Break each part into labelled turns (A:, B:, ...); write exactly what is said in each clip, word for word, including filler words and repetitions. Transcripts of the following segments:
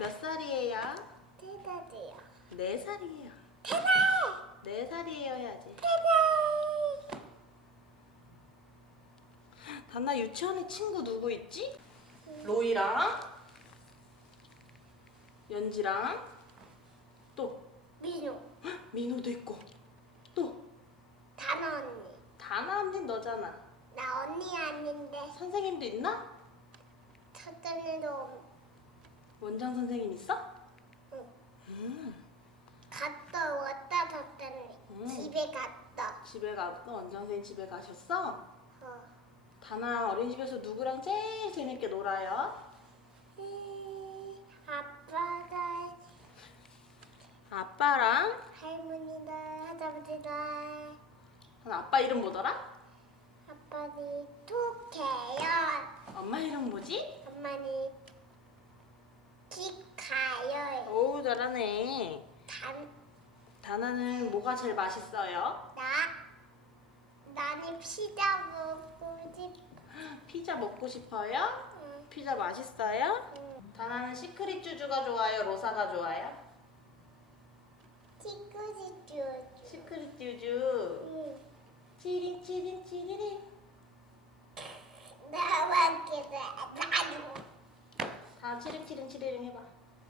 A: 몇 살이에요?
B: 대단해요.
A: 네 살이에요.
B: 대단!
A: 네 살이에요 해야지.
B: 대단!
A: 다나 유치원에 친구 누구 있지? 로이랑 연지랑 또
B: 민우.
A: 민호도 있고 또
B: 다나 언니.
A: 다나 언니 너잖아.
B: 나 언니 아닌데.
A: 선생님도 있나?
B: 첫째도
A: 원장 선생님 있어?
B: 응.
A: 음,
B: 갔다 왔다 첫째는
A: 음.
B: 집에 갔다.
A: 집에 가 원장 선생님 집에 가셨어?
B: 어.
A: 다나 어린이집에서 누구랑 제일 재밌게 놀아요?
B: 음, 아빠가
A: 아빠랑
B: 할머니랑 할아버지랑
A: 그럼 아빠 이름 뭐더라?
B: 아빠는 토개연,
A: 엄마 이름 뭐지?
B: 엄마는 기가연.
A: 오 잘하네.
B: 단,
A: 다나는 뭐가 제일 맛있어요?
B: 나, 나는 피자 먹고 싶어.
A: 피자 먹고 싶어요?
B: 응.
A: 피자 맛있어요?
B: 응.
A: 다나는 시크릿 쭈쭈가 좋아요? 로사가 좋아요?
B: 친구지 줘.
A: 시크릿 쭈쭈.
B: 응.
A: 치링 치링 치리링.
B: 나만 그래. 나도.
A: 다 치링 치링 치리링 해봐.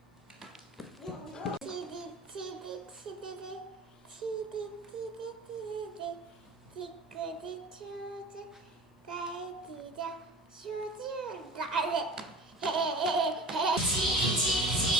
B: 치리 치리 치리리 치리 치리 치리리 치크리 슈즈 딸기자 슈즈 나래 헤헤헤 치리 치리